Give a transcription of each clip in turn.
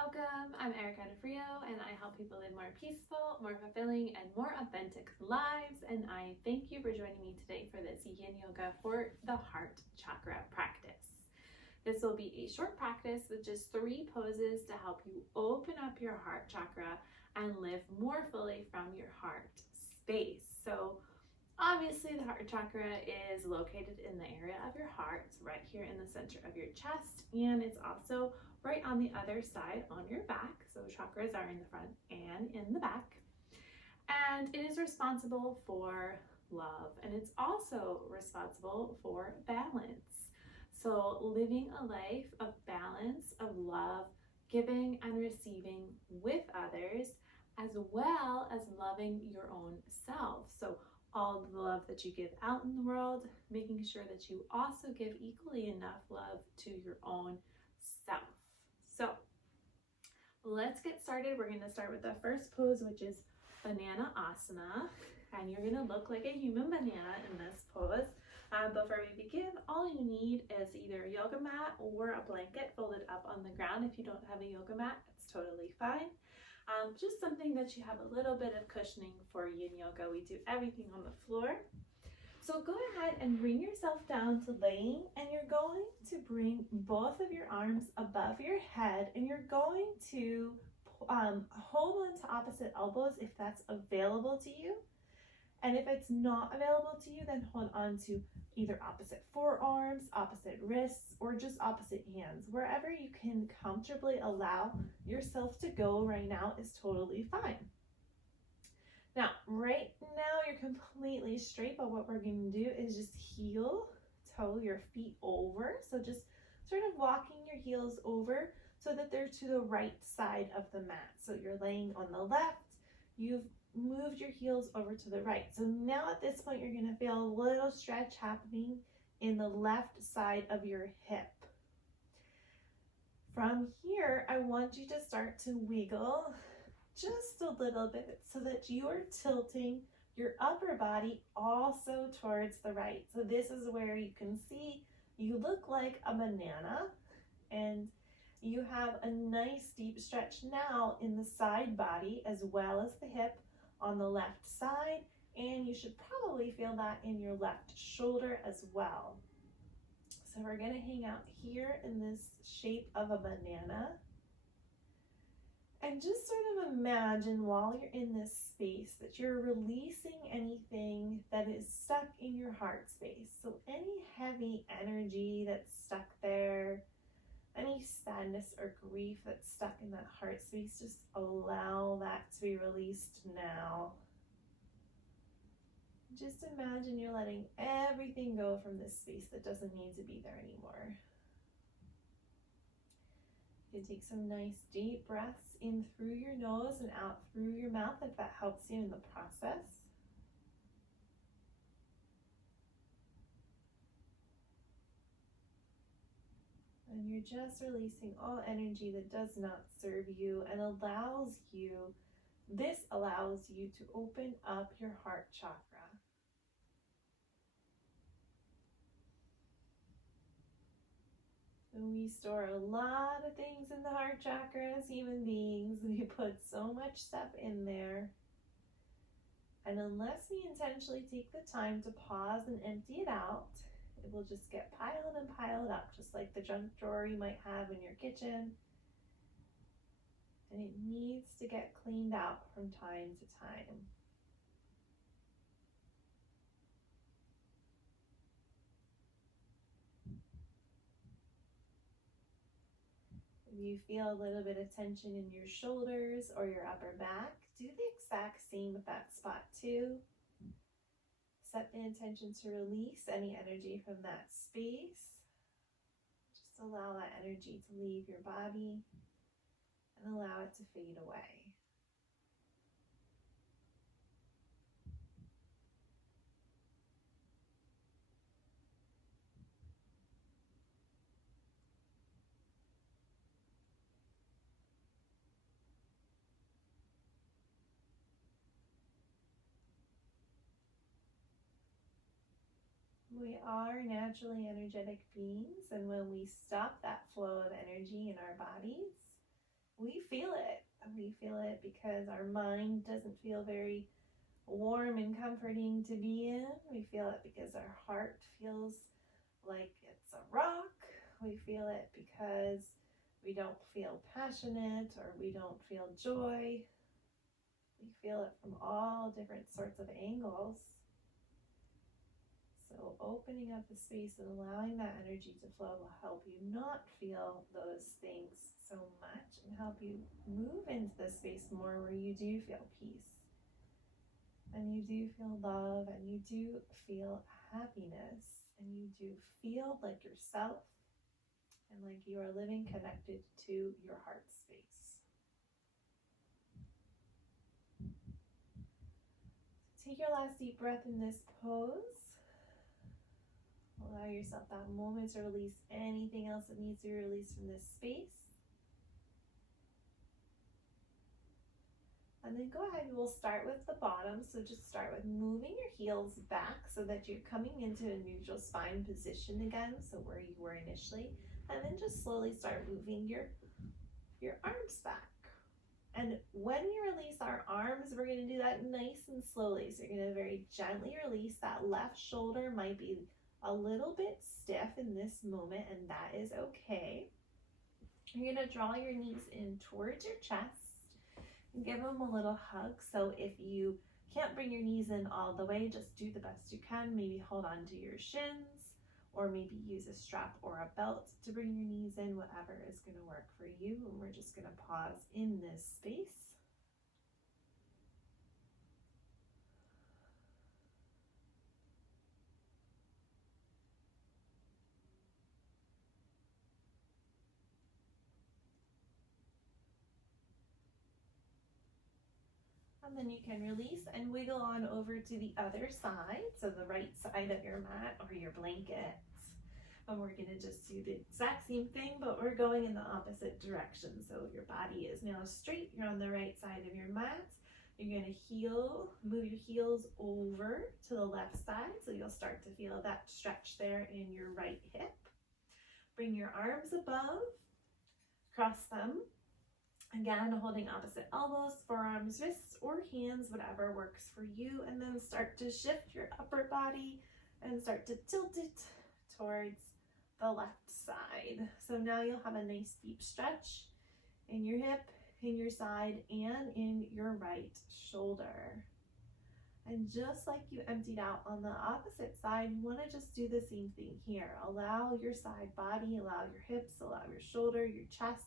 Welcome, I'm Erica Onofrio, and I help people live more peaceful, more fulfilling, and more authentic lives. And I thank you for joining me today for this yin yoga for the heart chakra practice. This will be a short practice with just 3 poses to help you open up your heart chakra and live more fully from your heart space. So obviously, the heart chakra is located in the area of your heart, right here in the center of your chest, and it's also right on the other side on your back. So chakras are in the front and in the back. And it is responsible for love, and it's also responsible for balance. So living a life of balance, of love, giving and receiving with others, as well as loving your own self. So all the love that you give out in the world, making sure that you also give equally enough love to your own self. So let's get started. We're going to start with the first pose, which is banana asana, and you're going to look like a human banana in this pose. Before we begin, all you need is either a yoga mat or a blanket folded up on the ground. If you don't have a yoga mat, it's totally fine. Just something that you have a little bit of cushioning for yin yoga. We do everything on the floor. So go ahead and bring yourself down to laying, and you're going to bring both of your arms above your head, and you're going to hold on to opposite elbows if that's available to you. And if it's not available to you, then hold on to either opposite forearms, opposite wrists, or just opposite hands. Wherever you can comfortably allow yourself to go right now is totally fine. Now, right now you're completely straight, but what we're going to do is just heel toe your feet over. So just sort of walking your heels over so that they're to the right side of the mat. So you're laying on the left, you've moved your heels over to the right. So now at this point, you're going to feel a little stretch happening in the left side of your hip. From here, I want you to start to wiggle just a little bit so that you are tilting your upper body also towards the right. So this is where you can see you look like a banana, and you have a nice deep stretch now in the side body as well as the hip on the left side, and you should probably feel that in your left shoulder as well. So we're going to hang out here in this shape of a banana. And just sort of imagine while you're in this space that you're releasing anything that is stuck in your heart space. So any heavy energy that's stuck there, any sadness or grief that's stuck in that heart space, just allow that to be released now. Just imagine you're letting everything go from this space that doesn't need to be there anymore. You can take some nice deep breaths in through your nose and out through your mouth if that helps you in the process. And you're just releasing all energy that does not serve you and this allows you to open up your heart chakra. And we store a lot of things in the heart chakra as human beings. We put so much stuff in there. And unless we intentionally take the time to pause and empty it out, it will just get piled and piled up, just like the junk drawer you might have in your kitchen. And it needs to get cleaned out from time to time. If you feel a little bit of tension in your shoulders or your upper back, do the exact same with that spot too. Set the intention to release any energy from that space. Just allow that energy to leave your body and allow it to fade away. We are naturally energetic beings, and when we stop that flow of energy in our bodies, we feel it. We feel it because our mind doesn't feel very warm and comforting to be in. We feel it because our heart feels like it's a rock. We feel it because we don't feel passionate or we don't feel joy. We feel it from all different sorts of angles. So opening up the space and allowing that energy to flow will help you not feel those things so much and help you move into the space more where you do feel peace and you do feel love and you do feel happiness and you do feel like yourself and like you are living connected to your heart space. Take your last deep breath in this pose. Allow yourself that moment to release anything else that needs to be released from this space. And then go ahead, we'll start with the bottom. So just start with moving your heels back so that you're coming into a neutral spine position again, so where you were initially. And then just slowly start moving your arms back. And when we release our arms, we're going to do that nice and slowly. So you're going to very gently release. That left shoulder might be a little bit stiff in this moment, and that is okay. You're going to draw your knees in towards your chest and give them a little hug. So if you can't bring your knees in all the way, just do the best you can. Maybe hold on to your shins, or maybe use a strap or a belt to bring your knees in, whatever is going to work for you. And we're just going to pause in this space. And then you can release and wiggle on over to the other side, so the right side of your mat or your blanket. And we're going to just do the exact same thing, but we're going in the opposite direction. So your body is now straight. You're on the right side of your mat. You're going to move your heels over to the left side. So you'll start to feel that stretch there in your right hip. Bring your arms above, cross them. Again, holding opposite elbows, forearms, wrists, or hands, whatever works for you. And then start to shift your upper body and start to tilt it towards the left side. So now you'll have a nice deep stretch in your hip, in your side, and in your right shoulder. And just like you emptied out on the opposite side, you want to just do the same thing here. Allow your side body, allow your hips, allow your shoulder, your chest,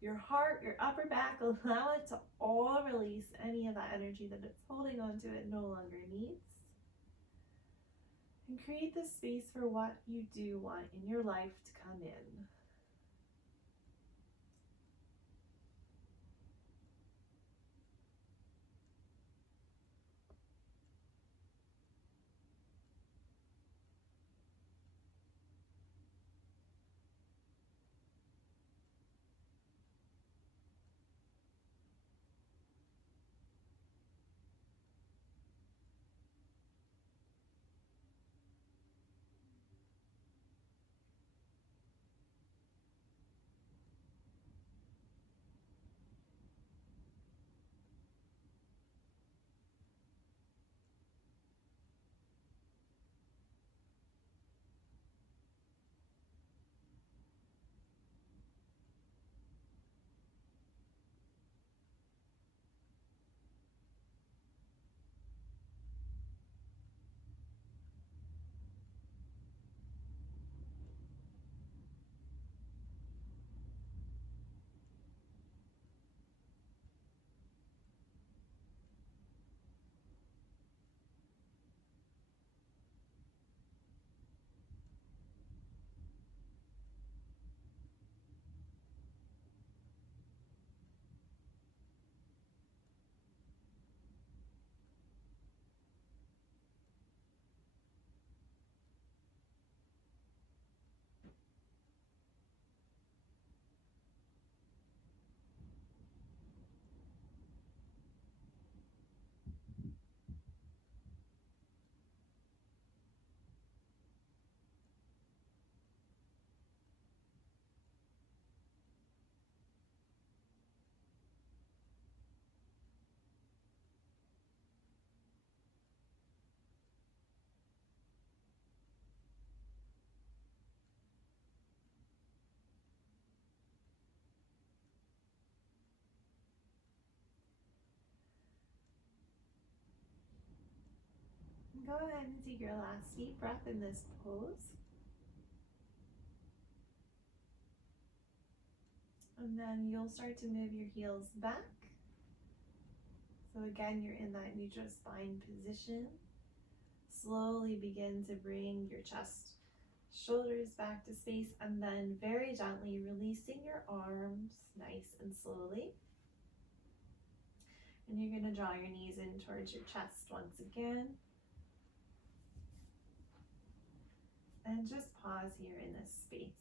your heart, your upper back, allow it to all release any of that energy that it's holding on to it no longer needs. And create the space for what you do want in your life to come in. Go ahead and take your last deep breath in this pose. And then you'll start to move your heels back. So again, you're in that neutral spine position. Slowly begin to bring your chest, shoulders back to space, and then very gently releasing your arms, nice and slowly. And you're going to draw your knees in towards your chest once again. And just pause here in this space.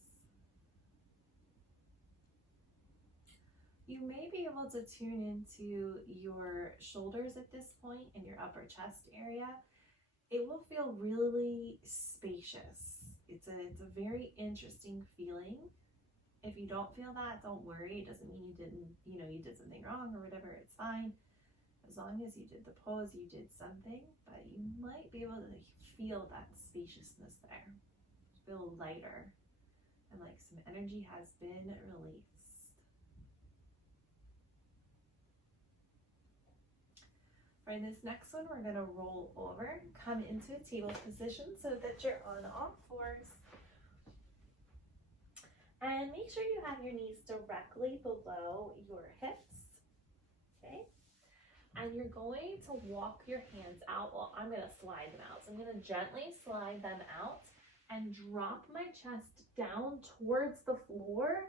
You may be able to tune into your shoulders at this point and your upper chest area. It will feel really spacious. It's a very interesting feeling. If you don't feel that, don't worry. It doesn't mean you did something wrong or whatever. It's fine. As long as you did the pose, you did something, but you might be able to feel that spaciousness there. Feel lighter and like some energy has been released. For this next one, we're going to roll over, come into a table position so that you're on all fours. And make sure you have your knees directly below your hips, okay? And you're going to walk your hands out. Well, I'm going to slide them out. So I'm going to gently slide them out and drop my chest down towards the floor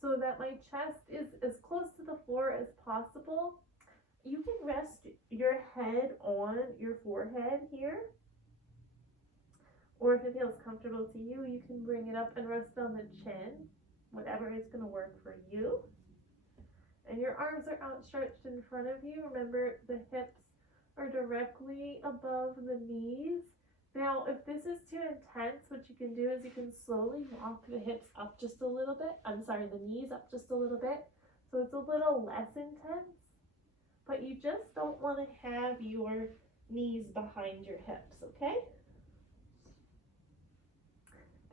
so that my chest is as close to the floor as possible. You can rest your head on your forehead here, or if it feels comfortable to you, you can bring it up and rest on the chin, whatever is going to work for you. And your arms are outstretched in front of you. Remember, the hips are directly above the knees. Now, if this is too intense, what you can do is you can slowly walk the hips up just a little bit. The knees up just a little bit, so it's a little less intense. But you just don't want to have your knees behind your hips, okay?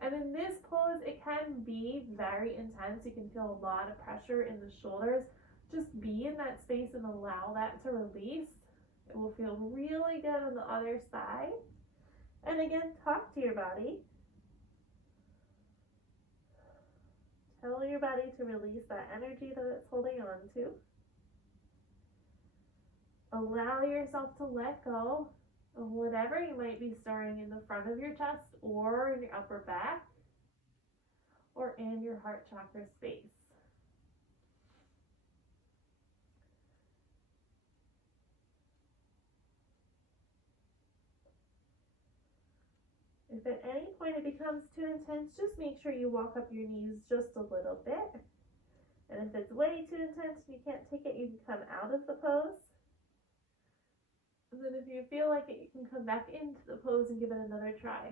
And in this pose, it can be very intense. You can feel a lot of pressure in the shoulders. Just be in that space and allow that to release. It will feel really good on the other side. And again, talk to your body. Tell your body to release that energy that it's holding on to. Allow yourself to let go of whatever you might be storing in the front of your chest or in your upper back or in your heart chakra space. If at any point it becomes too intense, just make sure you walk up your knees just a little bit. And if it's way too intense and you can't take it, you can come out of the pose. And then if you feel like it, you can come back into the pose and give it another try.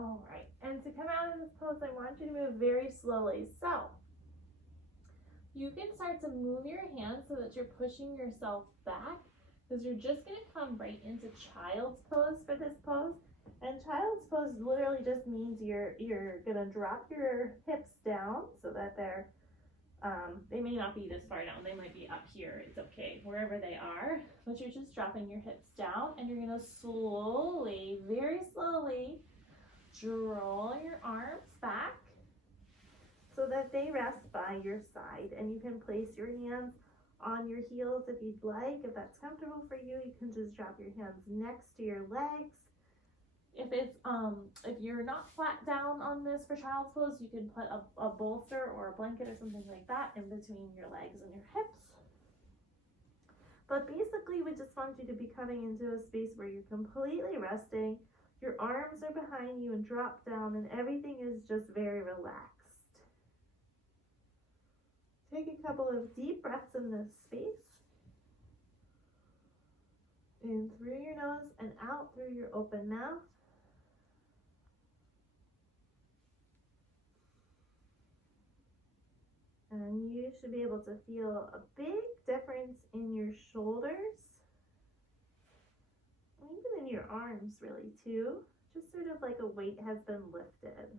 All right, and to come out of this pose, I want you to move very slowly. So you can start to move your hands so that you're pushing yourself back, because you're just going to come right into child's pose for this pose. And child's pose literally just means you're going to drop your hips down so that they may not be this far down, they might be up here, it's okay, wherever they are, but you're just dropping your hips down, and you're going to slowly, very slowly, draw your arms back so that they rest by your side, and you can place your hands on your heels if you'd like. If that's comfortable for you, you can just drop your hands next to your legs. If you're not flat down on this for child's pose, you can put a bolster or a blanket or something like that in between your legs and your hips. But basically, we just want you to be coming into a space where you're completely resting, your arms are behind you and drop down, and everything is just very relaxed. Take a couple of deep breaths in this space. In through your nose and out through your open mouth. And you should be able to feel a big difference in your shoulders, and even in your arms really too. Just sort of like a weight has been lifted.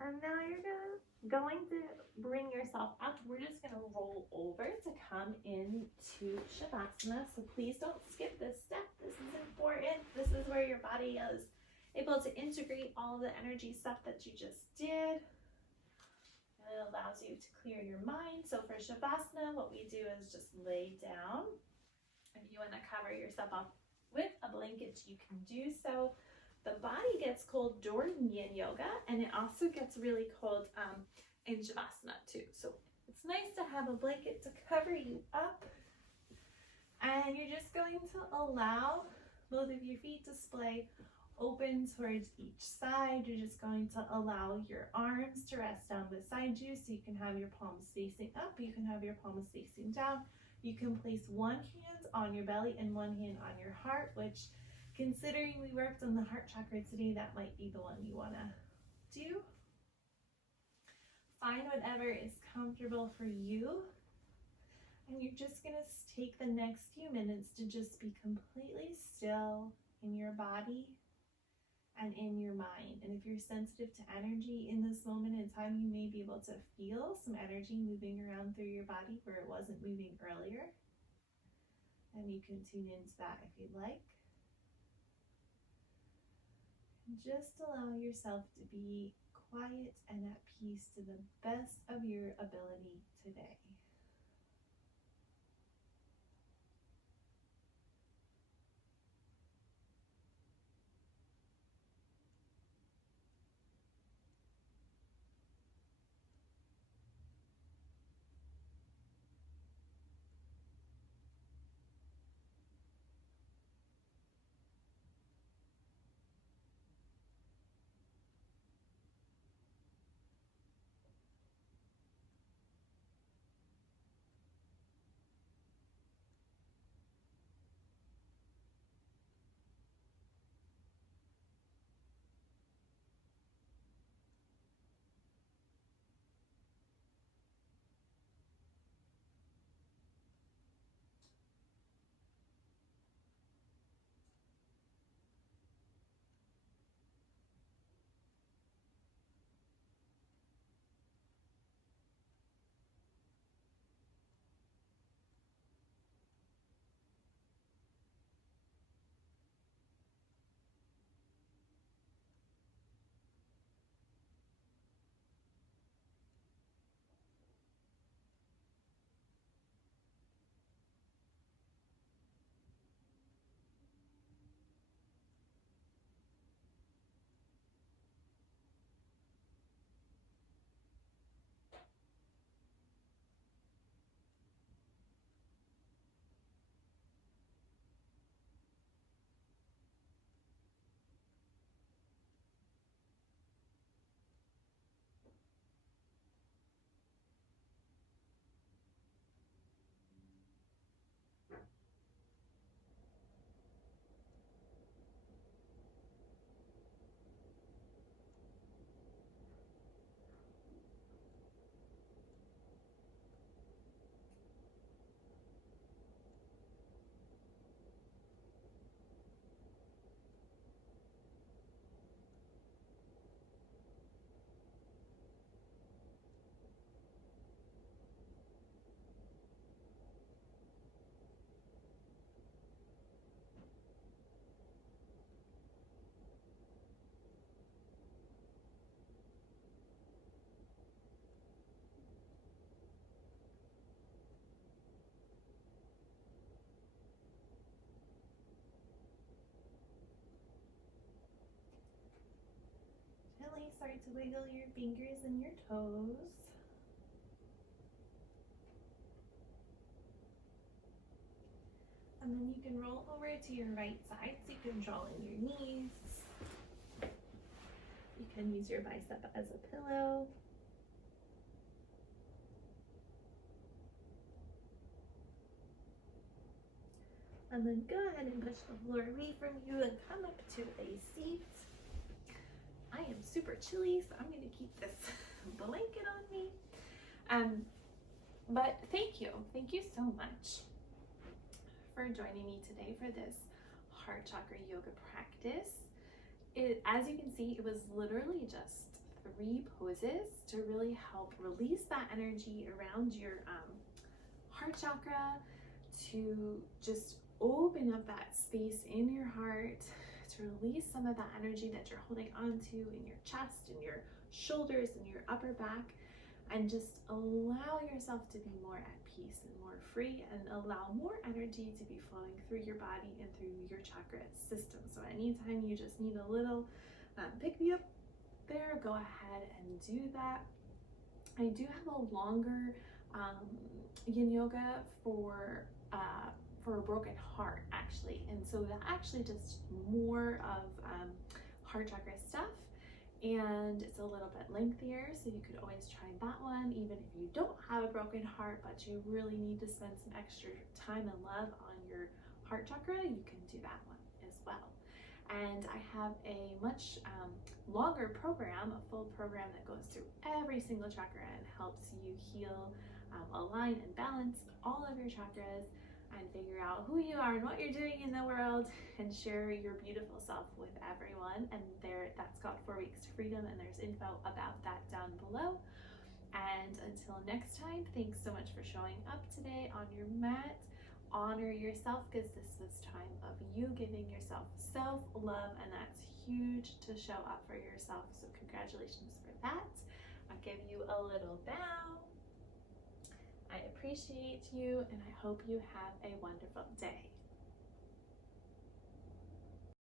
And now you're going to bring yourself up. We're just going to roll over to come into Savasana. So please don't skip this step. This is important. This is where your body is able to integrate all the energy stuff that you just did. And it allows you to clear your mind. So for Savasana, what we do is just lay down. If you want to cover yourself up with a blanket, you can do so. The body gets cold during yin yoga, and it also gets really cold in Savasana too. So it's nice to have a blanket to cover you up. And you're just going to allow both of your feet to splay open towards each side. You're just going to allow your arms to rest down beside you, so you can have your palms facing up, you can have your palms facing down. You can place one hand on your belly and one hand on your heart, which, considering we worked on the heart chakra today, that might be the one you want to do. Find whatever is comfortable for you. And you're just going to take the next few minutes to just be completely still in your body and in your mind. And if you're sensitive to energy in this moment in time, you may be able to feel some energy moving around through your body where it wasn't moving earlier. And you can tune into that if you'd like. And just allow yourself to be quiet and at peace to the best of your ability today. start to wiggle your fingers and your toes. And then you can roll over to your right side, so you can draw in your knees. You can use your bicep as a pillow. And then go ahead and push the floor away from you and come up to a seat. I am super chilly, so I'm going to keep this blanket on me. But thank you so much for joining me today for this heart chakra yoga practice. As you can see, it was literally just 3 poses to really help release that energy around your heart chakra, to just open up that space in your heart, to release some of that energy that you're holding on to in your chest, in your shoulders, in your upper back, and just allow yourself to be more at peace and more free, and allow more energy to be flowing through your body and through your chakra system. So anytime you just need a little pick me up there, go ahead and do that. I do have a longer yin yoga for a broken heart, actually, and so that actually just more of heart chakra stuff, and it's a little bit lengthier, so you could always try that one even if you don't have a broken heart but you really need to spend some extra time and love on your heart chakra. You can do that one as well. And I have a much longer program, a full program that goes through every single chakra and helps you heal, align and balance all of your chakras, and figure out who you are and what you're doing in the world, and share your beautiful self with everyone. And that's called 4 Weeks to Freedom, and there's info about that down below. And until next time, thanks so much for showing up today on your mat. Honor yourself, because this was time of you giving yourself self-love, and that's huge to show up for yourself. So congratulations for that. I'll give you a little bow. I appreciate you, and I hope you have a wonderful day.